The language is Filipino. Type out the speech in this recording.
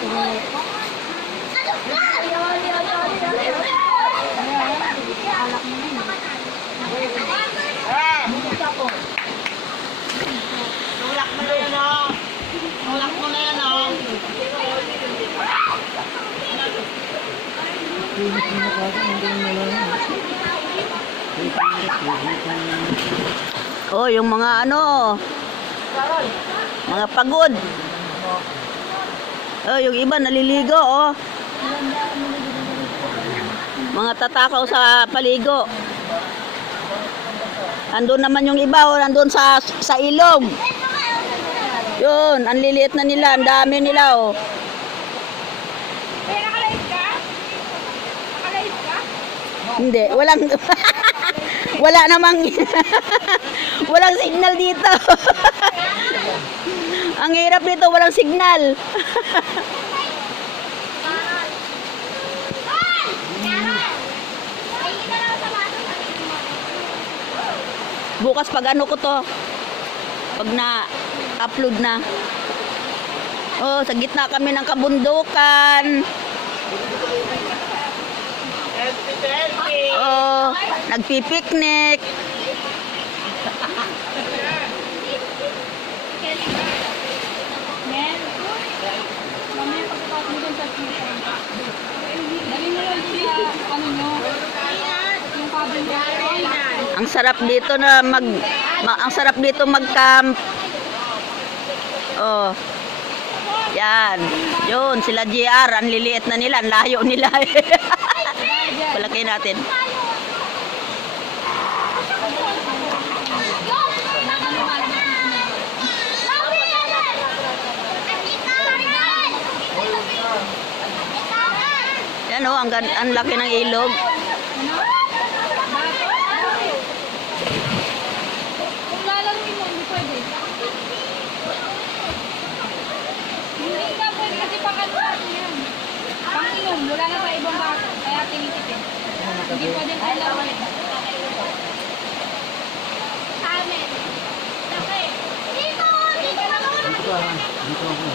Tulak mo na yan, oh. Tulak mo na yan, oh. Oh, yung mga ano, mga pagod. Oh, yung iba naliligo, oh. Mga tatakaw sa paligo. Andun naman yung iba, oh, andun sa ilog. Yun, ang liliit na nila, ang dami nila, oh. Nakalive ka? Nakalive ka? Hindi, walang wala namang walang signal dito. Ang hirap dito, walang signal. Bukas pag ano ko to, pag na-upload na. Oh, sa gitna kami ng kabundukan. Oh, nagpipiknik. Men, mamaya pagkatapos mo dun sa season. Dali mo lang dun sa ano nyo. Yung cabin nyo. Ang sarap dito na ang sarap dito mag-camp. Oh. Yan. Yun, sila JR, ang liliit na nila, ang layo nila. Palagay natin. Yan oh, ang laki ng ilog. Kung lalaruin mo, hindi pwede. Hindi ka pwede kasi pang-ano natin yan. Pang-inom, wala na sa ibang bako. Kaya tinitipid. Hindi pwede tayo laruin. Sa amin. Laki. Dito! Dito lang ako. Dito ako. Dito ako.